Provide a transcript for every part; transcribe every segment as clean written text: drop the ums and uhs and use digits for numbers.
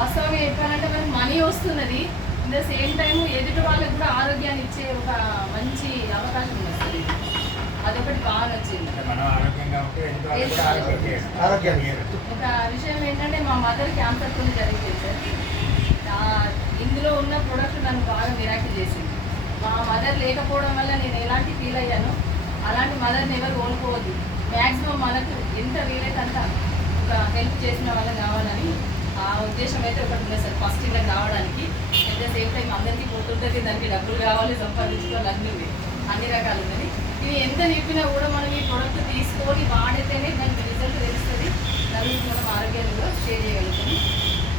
వాస్తవంగా చెప్పాలంటే మనకి మనీ వస్తున్నది, ఇన్ ద సేమ్ టైం ఎదుటి వాళ్ళకి కూడా ఆరోగ్యాన్ని ఇచ్చే ఒక మంచి అవకాశం ఉంది సార్. ఇది అదొకటి బాగా నచ్చింది. ఒక విషయం ఏంటంటే మా మదర్ క్యాన్సర్ తో జరిగింది సార్. ఇందులో ఉన్న ప్రొడక్ట్ నన్ను బాగా మిరాకిల్ చేసింది. మా మదర్ లేకపోవడం వల్ల నేను ఎలాంటి ఫీల్ అయ్యానో అలాంటి మదర్ని ఎవరు కోల్పోవద్దు. మ్యాక్సిమం మనకు ఎంత వీలైతే అంత ఒక హెల్ప్ చేసిన వాళ్ళని కావాలని ఆ ఉద్దేశం అయితే ఒకటి ఉంది సార్. ఫస్ట్ ఇలా కావడానికి అట్ ద సేమ్ టైం అందరికీ పోతుంటుంది, దానికి డబ్బులు కావాలి, సంపాదించుకోవాలి, అన్ని రకాలు ఉన్నది. ఇది ఎంత చెప్పినా కూడా మనం ఈ ప్రోడక్ట్ తీసుకొని వాడితేనే దానికి రిజల్ట్ తెలుస్తుంది, నలుగురికి మనం ఆరోగ్యాన్ని కూడా షేర్ చేయగలుగుతాం.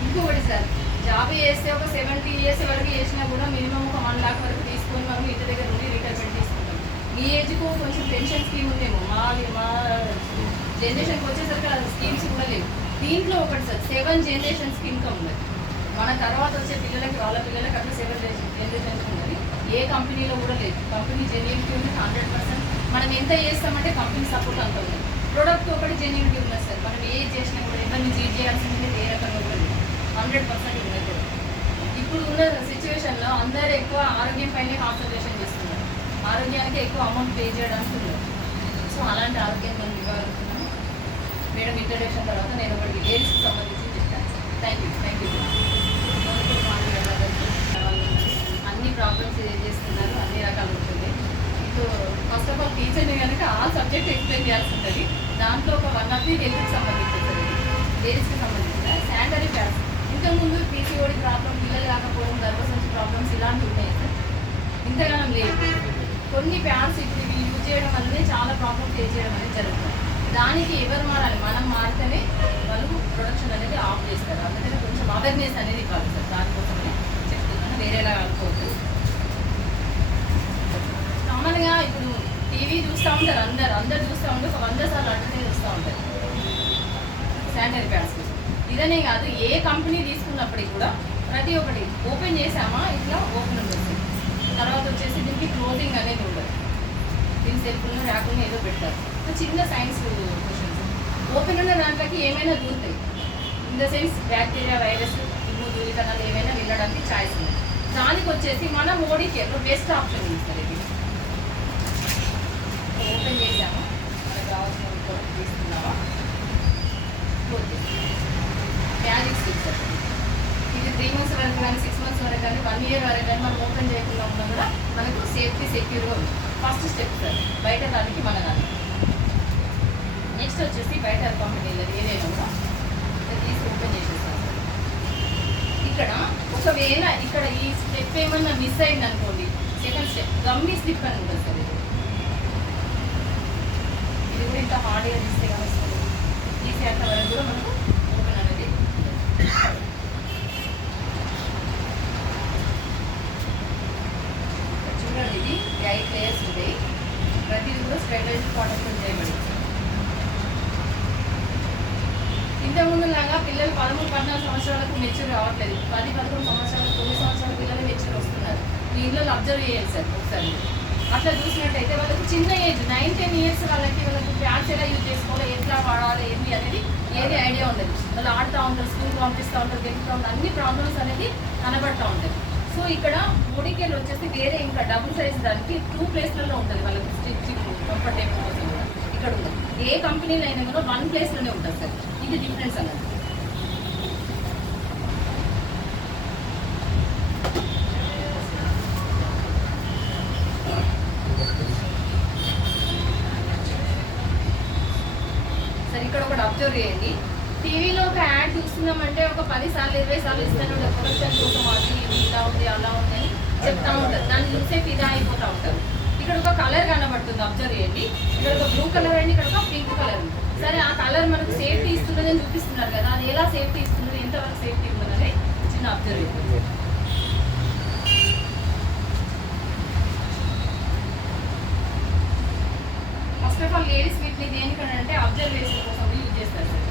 ఇంకొకటి సార్, జాబ్ చేస్తే ఒక 70 years వరకు చేసినా కూడా మినిమం ఒక 1 lakh వరకు తీసుకొని మనం ఇంటి దగ్గర నుండి రిటైర్మెంట్ తీసుకుంటాం. మీ ఏజ్కు కొంచెం పెన్షన్ స్కీమ్ ఉందేమో, మా జనరేషన్కి వచ్చేసరికి అది స్కీమ్స్ కూడా లేవు. దీంట్లో ఒకటి సార్ 7 generations ఇన్కమ్ ఉన్నది. మన తర్వాత వచ్చే పిల్లలకి వాళ్ళ పిల్లలకి అట్లా 7 generations ఉన్నది. ఏ కంపెనీలో కూడా లేదు. కంపెనీ జెన్యూనిటీ ఉంది 100%. మనం ఎంత చేస్తామంటే కంపెనీ సపోర్ట్ అంత ఉంది. ప్రొడక్ట్ ఒకటి జెన్యూనిటీ ఉన్నది సార్. మనం ఏ చేసినా కూడా ఎవరిని చీట్ చేయాల్సింది ఏ రకంగా కూడా 100% ఉన్నది. ఇప్పుడు ఉన్న సిచ్యువేషన్లో అందరూ ఎక్కువ ఆరోగ్యం పైనే కాన్సన్ట్రేషన్ చేస్తున్నారు. ఆరోగ్యానికి ఎక్కువ అమౌంట్ పే చేయడానికి ఉన్నారు. సో అలాంటి ఆరోగ్యం మనం ఇవ్వగలుగుతున్నాము. మేడం ఇంట్రడక్షన్ తర్వాత నేను ఒకటి లేడీస్కి సంబంధించి చెప్తాను. Thank you. అన్ని ప్రాబ్లమ్స్ చేస్తున్నారు, అన్ని రకాలు ఉంటుంది. ఇప్పుడు ఫస్ట్ ఆఫ్ ఆల్ టీచర్ని కనుక ఆ సబ్జెక్ట్ ఎక్స్ప్లెయిన్ చేయాల్సి ఉంటుంది. దాంట్లో ఒక 1 of the హెల్త్కి సంబంధించింది, లేడీస్కి సంబంధించిన శానిటరీ ప్యాడ్స్. ఇంతకుముందు పీసీఓడి ప్రాబ్లం, పిల్లలు కాకపోవడం, గర్భసంచి ప్రాబ్లమ్స్ ఇలాంటివి ఉన్నాయి సార్. ఇంతగానం లేదు. కొన్ని ప్యాడ్స్ ఇప్పుడు ఇవి యూజ్ చేయడం వల్లనే చాలా ప్రాబ్లమ్ ఫేస్ చేయడం అనేది జరుగుతుంది. దానికి ఎవరు మారాలి? మనం మారితేనే వాళ్ళు ప్రొడక్షన్ అనేది ఆఫ్ చేస్తారు. అందుకని కొంచెం అవేర్నెస్ అనేది ఇవ్వాలి సార్. దానికోసమే చెప్తున్నాను, వేరేలా అనుకోవద్దు. కామన్గా ఇప్పుడు టీవీ చూస్తూ ఉంటారు, అందరు చూస్తూ ఉంటారు. ఒక 100 సార్లు అడ్వర్టైజ్ చూస్తూ ఉంటారు శానిటరీ ప్యాడ్స్. ఇదనే కాదు, ఏ కంపెనీ తీసుకున్నప్పటికీ కూడా ప్రతి ఒక్కటి ఓపెన్ చేసామా ఇట్లా ఓపెన్ ఉంటుంది. తర్వాత వచ్చేసి దీనికి క్లోజింగ్ అనేది ఉండదు. దీని సెల్ఫ్లో రాకుండా ఏదో పెడతారు. చిన్న సైన్స్ క్వశ్చన్స్. ఓపెన్ ఉన్న దాంట్లోకి ఏమైనా దూరుతాయి. In the sense bacteria, virus, ధూళికణాలు ఏమైనా వెళ్ళడానికి ఛాయిస్ ఉంది. దానికి వచ్చేసి మన మోడీ కేర్లో బెస్ట్ ఆప్షన్ ఇస్తారు. ఇది ఓపెన్ చేసాము, మనకు కావాల్సిన ప్రోడక్ట్ తీసుకున్నావా, మ్యాజిక్ స్టిక్స్. ఇది 3 months వరకు కానీ 6 months వరకు కానీ 1 year వరకు కానీ మనం ఓపెన్ చేయకుండా ఉన్నా కూడా మనకు సేఫ్టీ సెక్యూర్గా ఉంది. ఫస్ట్ స్టెప్ సార్ బయట దానికి మన దానికి. నెక్స్ట్ వచ్చేసి బయట కంపెనీలో ఏదైనా కూడా తీసి ఓపెన్ చేసేస్తాం సార్. ఇక్కడ ఒకవేళ ఇక్కడ ఈ స్టెప్ ఏమన్నా మిస్ అయింది అనుకోండి, సెకండ్ స్టెప్ గమ్మీ స్లిప్ అని ఉంటుంది సార్. ఇది కూడా ఇంత హార్డ్గా తీస్తే కానీ తీసేంత వరకు కూడా మనకు ఓపెన్ అనేది చూడండి. ఇది 8 layers ఉంటాయి. ప్రతిది కూడా స్టెరిలైజ్ కాటన్తో చేయబడింది. ఇంతకుముందు లాగా పిల్లలు 13-14 సంవత్సరాలకు మెచ్యూర్ రావట్లేదు. 10-11 సంవత్సరాలు 9 సంవత్సరాల పిల్లలు మెచ్యూర్ వస్తున్నారు. మీ ఇళ్ళలో అబ్జర్వ్ చేయాలి సార్ ఒకసారి. అట్లా చూసినట్టయితే వాళ్ళకి చిన్న ఏజ్ 9-10 years వాళ్ళకి ప్యాడ్స్ ఎలా యూజ్ చేసుకోవాలి, ఎట్లా వాడాలి, ఏంటి అనేది ఏది ఐడియా ఉండదు. వాళ్ళు ఆడుతూ ఉంటారు, స్కూల్ పంపిస్తూ ఉంటారు, గెలుస్తూ ఉంటారు, అన్ని ప్రాబ్లమ్స్ అనేది కనబడుతూ ఉంటాయి. సో ఇక్కడ మోడీకేలు వచ్చేసి వేరే ఇంకా డబుల్ సైజ్ దానికి 2 places ఉంటుంది. వాళ్ళకి స్టిచ్చింగ్ కంఫర్టబుల్ కోసం కూడా ఇక్కడ ఉంటుంది. ఏ కంపెనీలో అయినా కూడా 1 place ఉంటుంది సార్. ఇది డిఫరెన్స్ అన్నది. సార్ ఇక్కడ ఒకటి అబ్జర్వ్ చేయండి. టీవీలో ఒక యాడ్ చూస్తున్నామంటే ఒక 10 సార్లు 20 సార్లు ఇస్తాను డెకరేషన్ కోసం, అది ఇది ఇలా ఉంది అలా ఉంది అని చెప్తా ఉంటారు. దాన్ని చూసే ఫిదా అయిపోతూ ఉంటారు. ఇక్కడ ఒక కలర్ కనబడుతుంది, అబ్జర్వ్ చేయండి. ఇక్కడ ఒక బ్లూ కలర్ అండి, ఇక్కడ ఒక పింక్ కలర్ ఉంది. సరే ఆ కలర్ మనకు సేఫ్టీ ఇస్తుందని చూపిస్తున్నారు కదా, అది ఎలా సేఫ్టీ ఇస్తుంది, ఎంతవరకు సేఫ్టీ ఉందని చిన్న అబ్జర్వ్ చేయండి. ఫస్ట్ ఆఫ్ ఆల్ లేడీస్ వీటిని దేనికంటే అబ్జర్వేషన్ కోసం యూజ్ చేస్తారు సార్.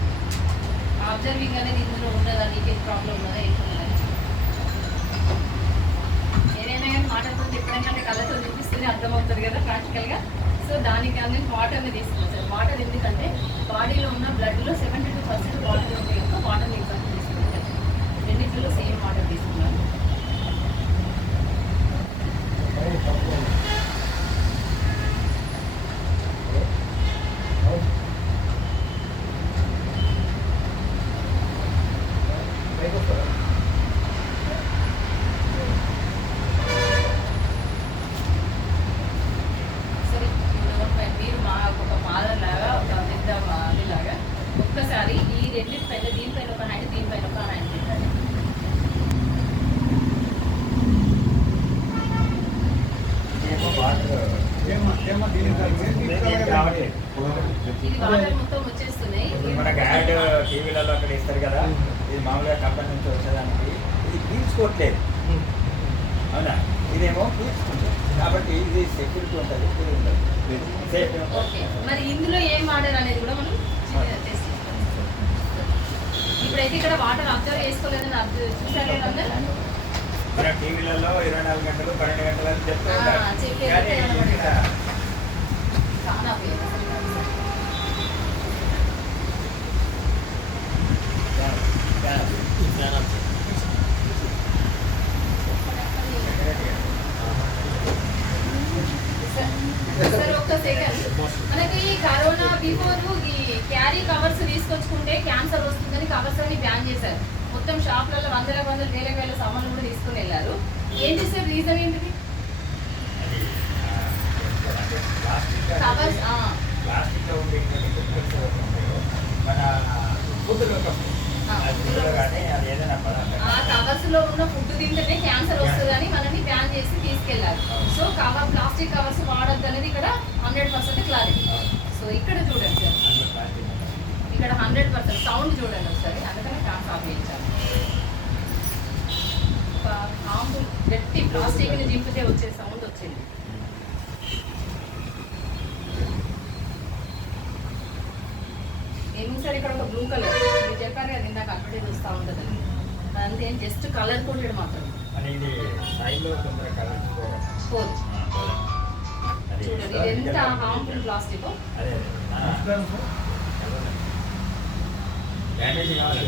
అబ్జర్వింగ్ అనేది ఇందులో ఉండదా, నీకేం ప్రాబ్లం ఉన్నదా, ఏంటన్నది ఏదైనా కానీ మాటలతో చెప్పడం కళ్ళతో చూపిస్తేనే అర్థమవుతుంది కదా ప్రాక్టికల్గా. సో దానికి అనేది వాటర్ని తీసుకున్నాం సార్. వాటర్ ఎందుకంటే బాడీలో ఉన్న బ్లడ్లో 72% వాటర్ ఉంది కనుక వాటర్ని ఎగ్జాంపుల్ తీసుకుంటాం. 2 ఈ రెండింటి పైన దీనిపైన ఒక హ్యాండ్, దీనిపైన ఒక హ్యాండ్ పెట్టాలి. ఇది వాటర్ మొత్తం వచ్చేస్తున్నాయి. మనకు యాడ్ టీవీలలో అక్కడ ఇస్తారు కదా, ఇది మామూలుగా కంపెనీ నుంచి వచ్చేదానికి ఇది పీల్చుకోవట్లేదు, అవునా? ఇదేమో పీల్చుకుంటుంది కాబట్టి ఇది సెక్యూరిటీ ఉంటుంది, ఇది ఉంటుంది. ఓకే, మరి ఇందులో ఏం వాడారు అనేది కూడా మనం టెస్ట్ చేస్తాం. ఇప్పుడైతే ఇక్కడ వాటర్ అబ్జర్వ్ చేసుకోలేదని చూసారు కదా అందరూ. మన టీవీలలో 24 గంటలు 12 గంటలు అని చెప్తూ ఉంటారు. చాలా ఉపయోగం. సార్ ఒక్క సెకండ్, మనకి కరోనా బిఫోర్ ఈ క్యారీ కవర్స్ తీసుకొచ్చుకుంటే క్యాన్సర్ వస్తుందని కవర్స్ అని బ్యాన్ చేశారు. మొత్తం షాప్లలో వందల వేల సామాన్లు కూడా తీసుకుని వెళ్ళారు. ఏంటి సార్ రీజన్ ఏంటిది? కవర్స్ ఆ కవర్స్ లో ఉన్న ఫుడ్ తింటేనే క్యాన్సర్ వస్తుందని మనని బ్యాన్ చేసి తీసుకెళ్లారు. సో ప్లాస్టిక్ కవర్స్ వాడద్దు అనేది ఇక్కడ 100% క్లారిటీ. సో ఇక్కడ చూడండి సార్, ఇక్కడ 100% సౌండ్ చూడండి ఒకసారి, అందుకని ఫ్యాన్స్ ఆఫ్ చేయించాలి. ఒక హార్మ్ఫుల్ గట్టి ప్లాస్టిక్ ని దింపితే వచ్చే సౌండ్ వచ్చింది. ఏమి సార్ ఇక్కడ ఒక బ్లూ కలర్ మీరు చెప్పారు కదా ఇందాక అడ్వర్టైజ్ వస్తూ ఉంటుంది, అంతే జస్ట్ కలర్ కోటెడ్ మాత్రం. చూడండి ఇది ఎంత హార్మ్ఫుల్ ప్లాస్టిక్.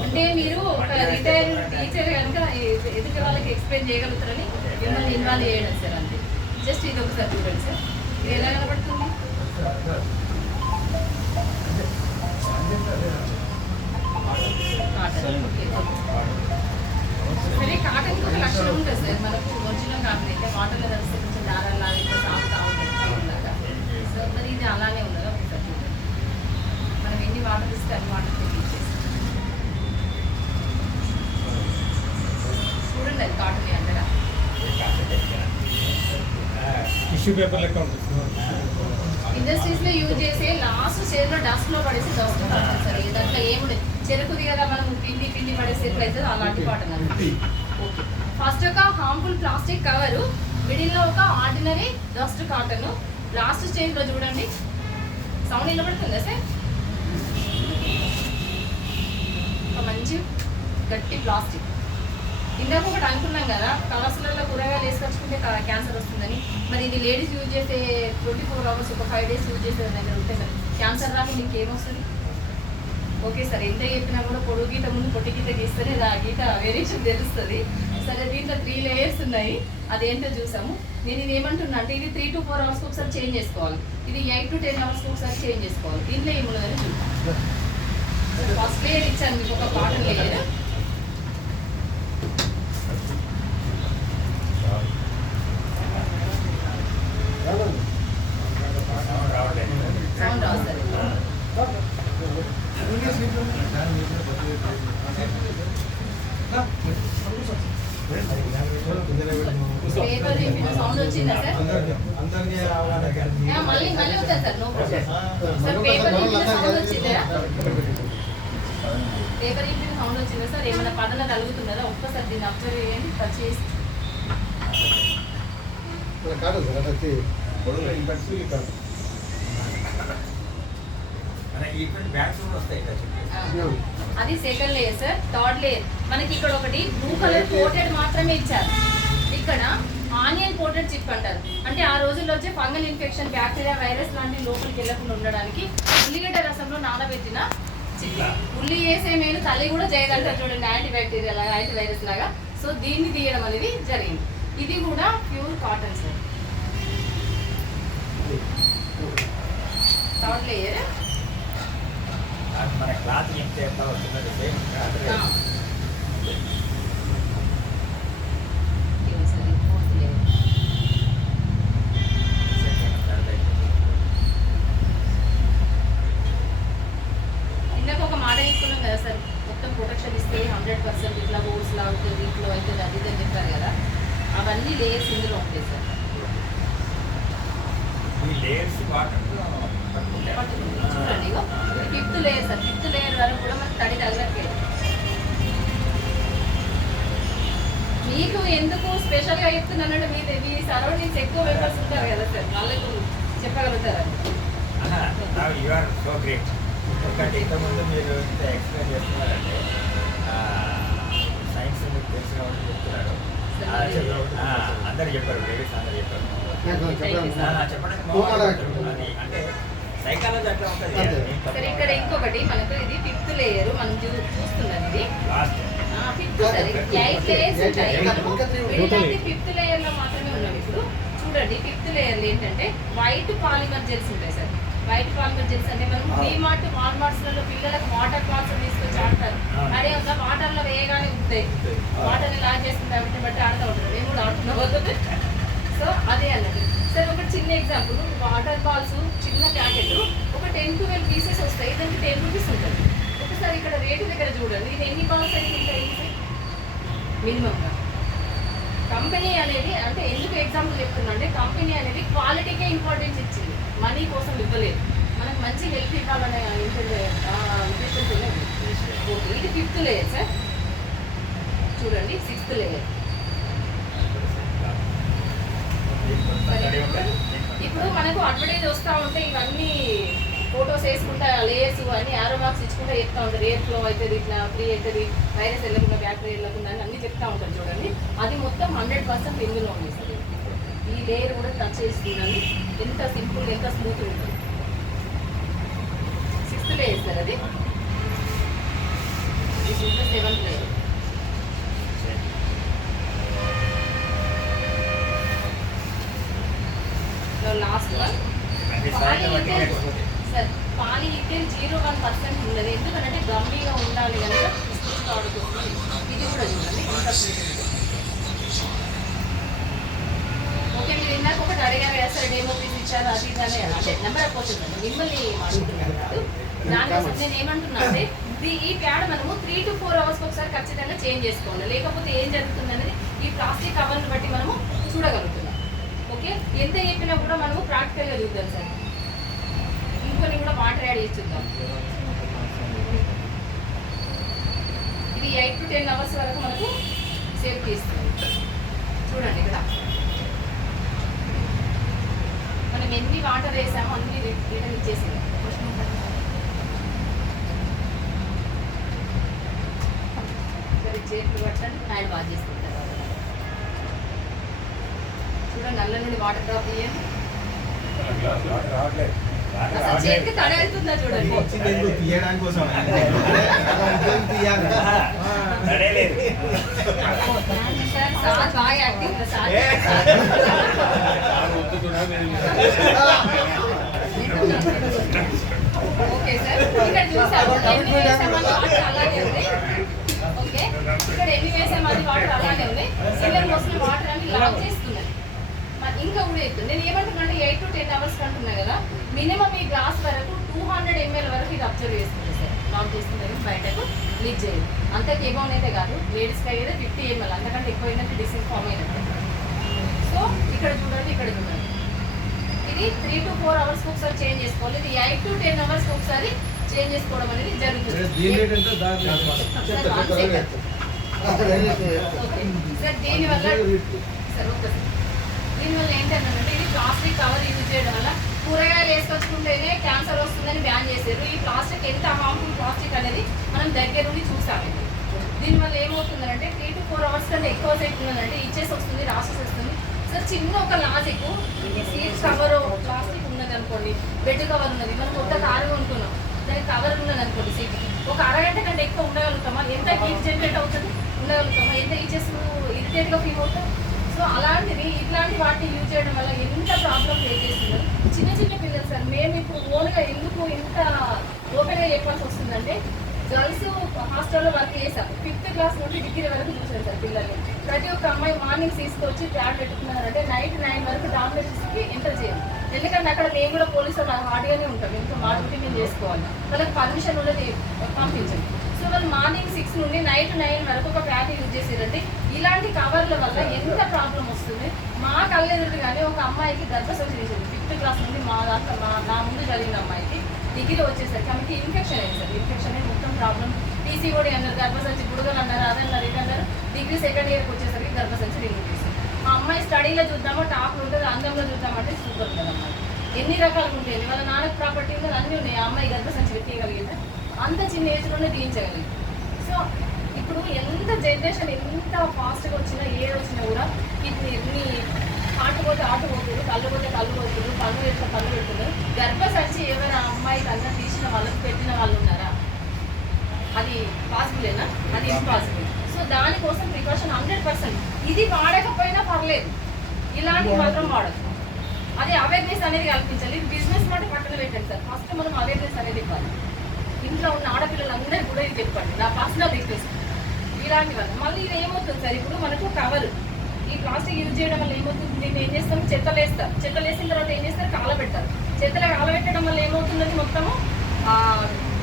అంటే మీరు ఒక రిటైర్డ్ టీచర్ కనుక ఎదుటి వాళ్ళకి ఎక్స్ప్లెయిన్ చేయగలుగుతారని మిమ్మల్ని ఇన్వాల్వ్ చేయడం సార్, అంతే. జస్ట్ ఇది ఒకసారి చూడండి సార్, ఇది ఎలా కనబడుతుంది? సరే, కాటన్ ఒక లక్షణం ఉంటుంది సార్ మనకు. ఒరిజినల్ కాటన్ అయితే వాటర్లో కలిసి కొంచెం దారాలాగా ఇంకా సాగుతూ ఉంటుంది లాగా. సో మరి ఇది అలానే ఉన్నదా ఒకసారి చూడండి. మనం ఎన్ని వాటర్ ఇస్తే అన్ని వాటర్ తెప్పించేసి చూడండి, అది కాటన్ అంటారా? టిష్యూ పేపర్ లెక్క ఉంటుంది. ఇండస్ట్రీస్ లో యూజ్ చేసే లాస్ట్ స్టేజ్ లో డస్ట్ లో పడేసి డస్ట్ కాటన్ సార్. దాంట్లో ఏముంది, చెరుకుది కదా మనం పిండి పడేసి ఎట్లయితే అలాంటి కాటన్ అది. ఓకే, ఫస్ట్ ఒక హార్మ్ఫుల్ ప్లాస్టిక్ కవరు, మిడిల్ లో ఒక ordinary dust cotton, last stage లో చూడండి సౌండ్ నిలబడుతుందా సార్? ఒక మంచి గట్టి ప్లాస్టిక్. ఇందాక ఒకటి అనుకున్నాం కదా కవర్స్లలో కూరగాయలు వేసుకొచ్చుకుంటే క్యాన్సర్ వస్తుందని. మరి ఇది లేడీస్ యూజ్ చేసే 24 hours ఒక 5 days యూజ్ చేసే దగ్గర ఉంటే సార్ క్యాన్సర్ రాకుండా ఇంకేమొస్తుంది? ఓకే సార్, ఎంత చెప్పినా కూడా పొడుగు గీత ముందు పొట్టి గీత గీస్తేనే ఆ గీత వేరియేషన్ తెలుస్తుంది. సరే, దీంట్లో 3 layers ఉన్నాయి, అదేంటో చూసాము. నేను ఇది ఏమంటున్నా అంటే ఇది 3 to 4 hours ఒకసారి చేంజ్ చేసుకోవాలి, ఇది 8 to 10 hours ఒకసారి చేంజ్ చేసుకోవాలి. దీంట్లో ఏమున్నదని చూద్దాం. ఫస్ట్ లేయర్ ఇచ్చాను మీకు, ఒక కాటన్ లేయర్. సౌండ్ రాస్తుంది. పేపర్ రింపిన సౌండ్ వచ్చిందా సార్? మళ్ళీ వద్దా sir? No problem sir. Paper రింపిన సౌండ్ వచ్చిందా? పేపర్ రింపిన సౌండ్ వచ్చిందా సార్? ఏమైనా పదన కలుగుతున్నదా? ఒక్కసారి దీన్ని అబ్జర్వ్ చేయండి, టచ్ చేసి. అది second layer sir. Third layer మనకి ఇక్కడ ఒకటి బ్లూ కలర్ కోటెడ్ మాత్రమే ఇచ్చారు. ఇక్కడ ఆనియన్ కోటెడ్ చిప్ అంటారు. అంటే ఆ రోజుల్లో వచ్చే ఫంగల్ ఇన్ఫెక్షన్, బ్యాక్టీరియా, వైరస్ లాంటివి లోపలికి వెళ్ళకుండా ఉండడానికి ఉల్లిగడ్డ రసంలో నానబెట్టిన చిప్. ఉల్లి వేసే మేలు తల్లి కూడా చేయగలుగుతారు చూడండి, యాంటీ బ్యాక్టీరియా లాగా, యాంటీ వైరస్ లాగా. సో దీన్ని తీయడం అనేది జరిగింది. ఇది కూడా pure cotton sir. Third layer మన క్లాత్ ఎంత ఎట్లా వస్తున్నది సేమ్ ఇందాక ఒక మాట చెప్పుకున్నాం కదా సార్ మొత్తం ప్రొటెక్షన్ ఇస్తే 100% ఇట్లా హోల్స్ లా అవుతుంది, ఇట్లా అవుతుంది, అది ఇది అని చెప్పారు కదా, అవన్నీ లేయర్స్ ఇందులో ఉంటాయి సార్. ఈ లేయర్స్ వాటర్ చూడండి, ఇగో fifth layer sir. Fifth layer వరకు కూడా మనకు తడి తగలట్లేదు. మీకు ఎందుకు స్పెషల్గా చెప్తున్నానంటే మీ సరౌండింగ్స్ ఎక్కువ మెంబర్స్ ఉంటారు కదా సార్, వాళ్ళకు చెప్పగలుగుతారా? You are so great. ఎందుకంటే ఇంతకుముందు మీరు ఇంత ఎక్స్ప్లెయిన్ చేస్తున్నారంటే సైన్స్ మీకు తెలుసు కాబట్టి చెప్తున్నారు. అందరు చెప్పారు, లేడీస్ అందరు చెప్పారు. చెప్పడానికి అది అంటే సైకాలజీ అట్లా ఉంటుంది. సరే, ఇక్కడ ఇంకొకటి మనకు ఇది ఫిఫ్త్ లేయర్ మనం చూస్తున్నాం. ఇది లాస్ట్ ఫిఫ్త్ సార్, 8 లేయర్స్ ఉంటాయి. మనము ఫిఫ్త్ లేయర్ లో మాత్రమే ఉన్నాం ఇప్పుడు. చూడండి, ఫిఫ్త్ లేయర్ ఏంటంటే వైట్ పాలిమర్ జెల్స్ ఉంటాయి సార్. వైట్ పాలిమర్ జెల్స్ అంటే మనం డీమార్ట్ వాల్మార్ట్స్ లలో పిల్లలకు వాటర్ బాల్స్ తీసుకొచ్చి ఆడతారు. అదే ఉందా, వాటర్ లో వేయగానే ఉంటాయి, వాటర్ లా చేసుకుంటే వీటిని బట్టి ఆడుతూ ఉంటారు. మేము కూడా ఆడుతున్నాం. సో అదే అన్నట్టు సార్. ఒక చిన్న ఎగ్జాంపుల్, వాటర్ బాల్స్ చిన్న ప్యాకెట్ ఒక 10-12 పీసెస్ వస్తాయి, దానికి 10 రూపీస్ ఉంటుంది. ఒకసారి ఇక్కడ రేటు దగ్గర చూడండి, ఇది ఎన్ని బాల్స్ అయితే ఉంటాయి మినిమంగా. కంపెనీ అనేది అంటే ఎందుకు ఎగ్జాంపుల్ చెప్తున్నా అంటే, కంపెనీ అనేది క్వాలిటీకే ఇంపార్టెన్స్ ఇచ్చింది, మనీ కోసం ఇవ్వలేదు. మనకు మంచి హెల్త్ ఇవ్వాలనే ఇంటెన్షన్. ఇది ఫిఫ్త్ లేయర్ సార్. చూడండి, సిక్స్త్ లేయర్. ఇప్పుడు మనకు అడ్వర్టైజ్ వస్తూ ఉంటే ఇవన్నీ ఫొటోస్ వేసుకుంటా, లేయర్స్ అన్ని ఆరో మార్క్స్ ఇచ్చుకుంటా చెప్తా ఉంటారు. ఎయిర్ ఫ్లో అవుతుంది, ఇట్లా ఫ్రీ అవుతుంది, వైరస్ వెళ్ళకుండా బ్యాక్టీరియా వెళ్ళకుండా అని అన్ని చెప్తా ఉంటారు. చూడండి, అది మొత్తం 100% ఇందులో ఉంది సార్. ఈ లేయర్ కూడా టచ్ చేస్తున్నాను, ఎంత సింపుల్, ఎంత స్మూత్ ఉంటుంది. సిక్స్త్ లేయర్ సార్ అది. This is the seventh layer. Last one sir. Polyethylene 0.1% ఉన్నది. ఎందుకంటే గమ్మీగా ఉండాలి కనుక ఆడుతుంది. ఇది కూడా చూడండి, ఓకే. మీరు ఇందాక ఒకటి అడిగారు కదా సార్, డేమో పీస్ ఇచ్చారు, అది ఇదనే అంటే నెంబర్ ఆఫ్ క్వశ్చన్ మిమ్మల్ని అడుగుతున్నారు కాదు. దానికోసం నేను ఏమంటున్నా అంటే, ఈ ప్యాడ్ మనము 3 to 4 అవర్స్కి ఒకసారి ఖచ్చితంగా చేంజ్ చేసుకోవాలి. లేకపోతే ఏం జరుగుతుంది అనేది ఈ ప్లాస్టిక్ కవర్ని బట్టి మనము చూడగలుగుతున్నాం. ఓకే, ఎంత చెప్పినా కూడా మనము ప్రాక్టికల్గా చూద్దాం సార్. ఇంకొన్ని కూడా వాటర్ యాడ్ చేద్దాం. ఇది 8 to 10 అవర్స్ వరకు మనకు సేఫ్టీ ఇస్తుంది. చూడండి, ఇక్కడ మనం ఎన్ని వాటర్ వేసామో అన్ని రిటర్న్ ఇచ్చేసింది. చేతులు పట్టండి, హ్యాండ్ వాష్ చేసుకుంటారు. చూడండి, నల్ల నుండి వాటర్ డ్రాప్ చేయండి. అసలు చేతికి తడి అవుతుందా చూడండి. సార్ బాగా యాక్టివ్ సార్. ఓకే సార్, ఇక్కడ చూసాము ఎన్ని వేసామని వాటర్ అలాగే ఉంది. ఓకే, ఇక్కడ ఎన్ని వేసామని వాటర్ అలాగే ఉంది. సింగర్ మోస్ట్లీ వాటర్ అని లాక్ చేస్తున్నది. ఇంకా కూడా అవుతుంది. నేను ఏమంటున్నా అంటే 8 to 10 అవర్స్ అంటున్నా కదా, మినిమం ఈ గ్లాస్ వరకు 200 ml వరకు ఇది అబ్జర్వ్ చేస్తుంది సార్. లాక్ చేస్తుంది, బయటకు లీక్ చేయదు. అంతకు ఎబౌన్ అయితే కాదు, లేడీస్కి అయితే 50 ml, అంతకంటే ఎక్కువ ఏంటంటే డిసీజ్ ఫామ్ అయినట్టు. సో ఇక్కడ చూడండి, ఇక్కడ చూడండి, ఇది 3 to 4 అవర్స్కి ఒకసారి చేంజ్ చేసుకోవాలి. ఇది 8 to 10 అవర్స్కి ఒకసారి చేంజ్ చేసుకోవడం అనేది జరుగుతుంది. సార్ దీనివల్ల సార్ ఒక్కసారి దీనివల్ల ఏంటంటే, ఇది ప్లాస్టిక్ కవర్ యూజ్ చేయడం వల్ల కూరగాయలు వేసుకొచ్చుకుంటేనే క్యాన్సర్ వస్తుందని బ్యాన్ చేశారు. ఈ ప్లాస్టిక్ ఎంత హార్మ్ఫుల్ ప్లాస్టిక్ అనేది మనం దగ్గర నుండి చూసామండి. దీనివల్ల ఏమవుతుందంటే 3 to 4 అవర్స్ కన్నా ఎక్కువ సేపు ఉన్నదంటే ఇచ్చేసి వస్తుంది, రాసెస్ వస్తుంది. సార్ చిన్న ఒక లాజిక్, ఇది సీట్ కవర్ ప్లాస్టిక్ ఉన్నది అనుకోండి, బెడ్ కవర్ ఉన్నది, మనం కొత్త కారు కొనుక్కున్నాం, దానికి కవర్ ఉన్నది అనుకోండి, సీట్కి ఒక అరగంట కంటే ఎక్కువ ఉండగలుగుతామా? ఎంత హీట్ జనరేట్ అవుతుంది, ఉండగలుగుతామా? ఎంత ఇచ్చేసి ఇరిటేట్గా ఫీల్ అవుతాం. సో అలాంటివి ఇట్లాంటి వాటిని యూజ్ చేయడం వల్ల ఎంత ప్రాబ్లం ఫేస్ చేస్తున్నారు చిన్న చిన్న పిల్లలు సార్. మేము ఇప్పుడు ఓన్గా ఎందుకు ఇంత ఓపెన్గా చెప్పాల్సి వస్తుందంటే, గర్ల్స్ హాస్టల్లో వర్క్ చేశాం. 5th క్లాస్ నుండి డిగ్రీ వరకు చూసాను సార్ పిల్లల్ని. ప్రతి ఒక్క అమ్మాయి మార్నింగ్ తీసుకొచ్చి ట్యాబ్ పెట్టుకున్నారంటే నైట్ 9 వరకు డామినేషన్స్కి ఎంటర్ చేయాలి. ఎందుకంటే అక్కడ మేము కూడా పోలీసు వాళ్ళు హార్డ్గానే ఉంటాం, ఇంకా మా డ్యూటీ మేము చేసుకోవాలి. వాళ్ళకి పర్మిషన్ ఉన్నది పంపించండి. సో వాళ్ళు మార్నింగ్ 6 నుండి నైట్ 9 వరకు ఒక ప్యాక్ యూజ్ చేసేదండి. ఇలాంటి కవర్ల వల్ల ఎంత ప్రాబ్లం వస్తుంది. మా కళ్ళెదురుగానే ఒక అమ్మాయికి గర్భసంచి చేసేది 5th క్లాస్ నుండి మా దాంట్లో నా ముందు జరిగిన అమ్మాయికి డిగ్రీ వచ్చేసరికి ఆమెకి ఇన్ఫెక్షన్ అయింది సార్. ఇన్ఫెక్షన్ అయ్యి మొత్తం ప్రాబ్లం పీసీఓడి అన్నారు, గర్భసంచి బుడగలు అన్నారు, అదన్నారు ఇదన్నారు. డిగ్రీ సెకండ్ ఇయర్కి వచ్చేసరికి గర్భసంచి రిమూవ్ చేశారు. ఆ అమ్మాయి స్టడీలో చూద్దామో టాప్ ఉంటుంది, అందంలో చూద్దామంటే సూపర్ ఉంటుంది అమ్మాయి. ఎన్ని రకాలుగా ఉంటాయి, వాళ్ళ నాన్నకు ప్రాపర్టీ ఉంది, అన్నీ ఉన్నాయి. ఆ అమ్మాయి గర్భసంచి తీయగలిగిందా, అంత చిన్న ఏజ్లోనే తీయించగలిగింది. సో ఇప్పుడు ఎంత జనరేషన్ ఎంత ఫాస్ట్గా వచ్చినా ఏది వచ్చినా కూడా ఎన్ని ఆటు పోతే ఆటు పోతున్నారు, కళ్ళు పోతే కళ్ళు పోతున్నారు, పళ్ళు పెడితే పళ్ళు పెడుతున్నారు. గర్భసంచి ఎవరు ఆ అమ్మాయికి అన్నం తీసిన వాళ్ళకి పెట్టిన వాళ్ళు ఉన్నారా? అది పాసిబులేనా? అది ఇంపాసిబుల్. సో దానికోసం ప్రికాషన్ 100%. ఇది వాడకపోయినా పర్లేదు, ఇలాంటి మాత్రం వాడదు. అదే అవేర్నెస్ అనేది కల్పించాలి. ఇది బిజినెస్ మాట పక్కన పెట్టండి సార్. ఫస్ట్ మనం అవేర్నెస్ అనేది ఇవ్వాలి. ఇంట్లో ఉన్న ఆడపిల్లలందరికీ కూడా ఇది చెప్పండి, నా పర్సనల్ రిక్వెస్ట్. ఇలాంటి వల్ల మళ్ళీ ఇది ఏమవుతుంది సార్, ఇప్పుడు మనకు కవర్ ఈ ప్లాస్టిక్ యూజ్ చేయడం వల్ల ఏమవుతుంది, దీన్ని ఏం చేస్తాం, చెత్తలు వేస్తారు. చెత్తలు వేసిన తర్వాత ఏం చేస్తారు, కాలబెడతారు. చెత్తలు కాలబెట్టడం వల్ల ఏమవుతుందని మొత్తము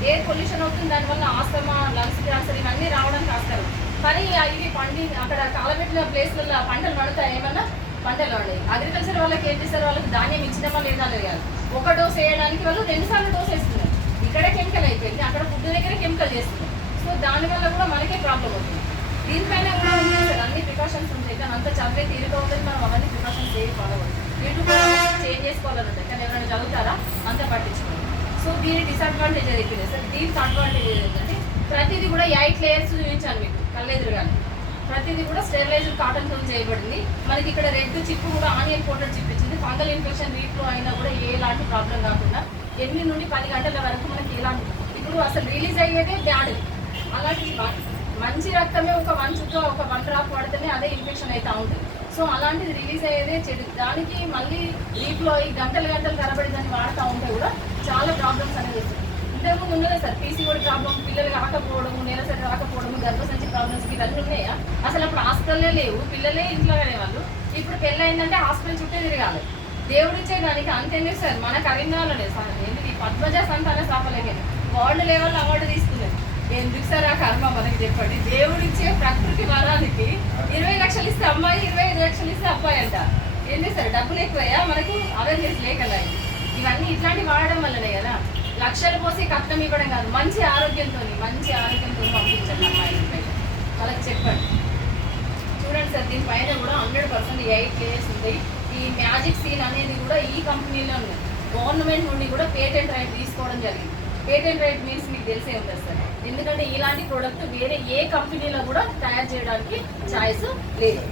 ఎయిర్ పొల్యూషన్ అవుతుంది. దానివల్ల ఆస్తమా, లంగ్స్ క్యాన్సర్ ఇవన్నీ రావడానికి ఆస్కారం. కానీ ఇవి అక్కడ కాలబెట్టిన ప్లేస్లలో పంటలు పండుతాయి, ఏమన్నా పంటలు పండాయి. అగ్రికల్చర్ వాళ్ళకి ఏం చేస్తారు, వాళ్ళకి ధాన్యం ఇచ్చినామా లేదా తెలియాలి. ఒక డోస్ వేయడానికి వాళ్ళు 2 సార్లు డోస్ వేస్తున్నారు. ఇక్కడ కెమికల్ అయిపోయింది, అక్కడ ఫుడ్ దగ్గర కెమికల్ చేస్తున్నారు. సో దానివల్ల కూడా మనకే ప్రాబ్లం అవుతుంది. దీనిపైన కూడా ఉంటాయి సార్, అన్ని ప్రికాషన్స్ ఉంటాయి. కానీ అంత చదివే తీరుగా ఉంటుంది, మనం అవన్నీ ప్రికాషన్స్ ఏవి ఫాలో అవ్వాలి. యూట్యూబ్ చేంజ్ చేసుకోవాలని ఉంటాయి, కానీ ఎవరైనా చదువుతారా, అంత పట్టించుకోవాలి. సో దీని డిసడ్వాంటేజ్ అయిపోయింది సార్. దీనికి అడ్వాంటేజ్ ఏంటంటే ప్రతిదీ కూడా 8 లేయర్స్ చూపించాను మీకు కళ్ళెదురుగానే. ప్రతిదీ కూడా స్టెరిలైజ్డ్ కాటన్తో చేయబడింది. మనకి ఇక్కడ రెడ్ చిప్ కూడా ఆనియన్ కోటెడ్ చిప్ ఇచ్చింది. ఫంగల్ ఇన్ఫెక్షన్ వీటిలో అయినా కూడా ఎలాంటి ప్రాబ్లం కాకుండా 8 నుండి 10 గంటల వరకు మనకి ఎలాంటి, ఇప్పుడు అసలు రిలీజ్ అయ్యేదే బ్యాడ్. అలాంటి మంచి రక్తమే ఒక 1 చుక్క ఒక 1 డ్రాప్ పడితేనే అదే ఇన్ఫెక్షన్ అవుతూ ఉంటుంది. సో అలాంటిది రిలీజ్ అయ్యేదే చెడు. దానికి మళ్ళీ రీప్లో అయ్యి గంటలు తరబడి దాన్ని వాడుతూ ఉంటే కూడా చాలా ప్రాబ్లమ్స్ అనేది వస్తుంది. ఇంతకుముందు ఉన్నదే సార్ పీసీఓడి ప్రాబ్లం, పిల్లలు రాకపోవడము, నెలసరి రాకపోవడము, గర్భసంచి ప్రాబ్లమ్స్ ఇవన్నీ ఉన్నాయా? అసలు అప్పుడు హాస్పిటల్లే లేవు, పిల్లలే ఇంట్లో అనేవాళ్ళు. ఇప్పుడు పెళ్ళి అయిందంటే హాస్పిటల్ చుట్టే తిరగాలి. దేవుడిచ్చే దానికి అంతేందుకు సార్, మన కరీంనగర్లోనే సార్ ఏంటి పద్మజ సంతాన సాఫల్యమైన వరల్డ్ లెవెల్ అవార్డు తీసుకున్నారు. ఎందుకు సార్ ఆ కర్మ మనకి చెప్పండి. దేవుడిచ్చే ప్రకృతి వరానికి 20 లక్షలు ఇస్తే అమ్మాయి, 25 లక్షలు ఇస్తే అబ్బాయి అంట. ఏంటి సార్ డబ్బులు ఎక్కువయ్యా, మనకు అవేర్నెస్ లేకలా. ఇవన్నీ ఇట్లాంటి వాడడం వల్లనే కదా. లక్షలు పోసి కట్నం ఇవ్వడం కాదు, మంచి ఆరోగ్యంతో పంపించండి అమ్మాయి. వాళ్ళకి చెప్పండి. చూడండి సార్, దీనిపైన కూడా 100% 8 లేయర్స్ ఉంటాయి. ఈ మ్యాజిక్ సీన్ అనేది కూడా ఈ కంపెనీలో ఉంది. గవర్నమెంట్ నుండి కూడా పేటెంట్ రైట్ తీసుకోవడం జరిగింది. పేటెంట్ రైట్ మీన్స్ మీకు తెలిసే ఉంటుంది సార్. ఎందుకంటే ఇలాంటి ప్రోడక్ట్ వేరే ఏ కంపెనీలో కూడా తయారు చేయడానికి ఛాయిస్ లేదు.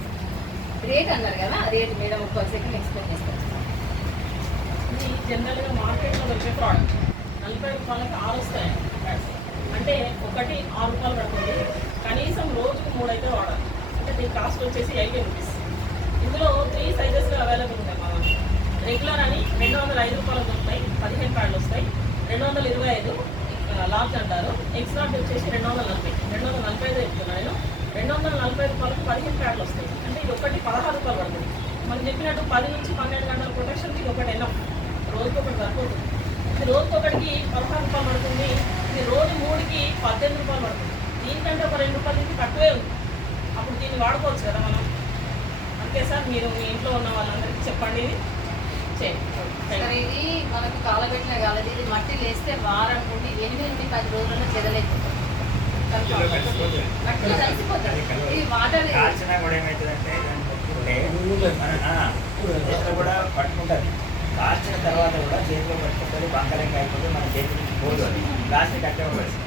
రేట్ అన్నారు కదా, రేట్ మేడం ఒక సెకండ్ ఎక్స్ప్లెయిన్ చేస్తారు. ఇది జనరల్గా మార్కెట్లో వచ్చే ప్రోడక్ట్ 40 రూపాయలకి 6 వస్తాయి. అంటే ఒకటి 6 రూపాయలు పడుతుంది. కనీసం రోజుకు 3 అయితే వాడాలి. అంటే దీని కాస్ట్ వచ్చేసి 80 రూపీస్. ఇందులో 3 సైజెస్లో అవైలబుల్ ఉంటాయి. మనం రెగ్యులర్ అని 205 రూపాయలు దొరుకుతాయి, 15 ప్యాడ్లు వస్తాయి. 225 లార్జ్ అంటారు. ఎక్స్ట్రాట్ వచ్చేసి 240. 245 చెప్తున్నాను. 240 రూపాయలకు 15 ప్యాడ్లు వస్తాయి. అంటే ఇది ఒకటి 16 రూపాయలు పడుతుంది. మనం చెప్పినట్టు 10 నుంచి 12 గంటల ప్రొటెక్షన్కి ఇది ఒకటి ఎన్నో, రోజుకి ఒకటి సరిపోతుంది. ఇది రోజుకి ఒకటికి 16 రూపాయలు పడుతుంది. ఇది రోజు 3కి 18 రూపాయలు పడుతుంది. దీనికంటే ఒక 2 రూపాయల నుంచి తక్కువే ఉంది. అప్పుడు దీన్ని వాడుకోవచ్చు కదా మనం. అంతే సార్, మీరు మీ ఇంట్లో ఉన్న వాళ్ళందరికీ చెప్పండి, ఇది చేయండి. ఇది మనకు కాలబెట్టిన కాలేదు. ఇది మట్టి వేస్తే వారం నుండి 8 నుండి 10 రోజుల్లో చెదలైపోతుంది. మట్టిలో కలిసిపోతుంది. ఇది వాటర్ కాల్చినా కూడా ఏమవుతుందంటే చేతిలో కూడా పట్టుకుంటుంది. కాల్చిన తర్వాత కూడా చేతిలో పట్టుకుంటుంది, బంకలంగా అయిపోతుంది. మన చేతి నుంచి పోదు, అది ప్లాస్టిక్ అట్టే పడుతుంది.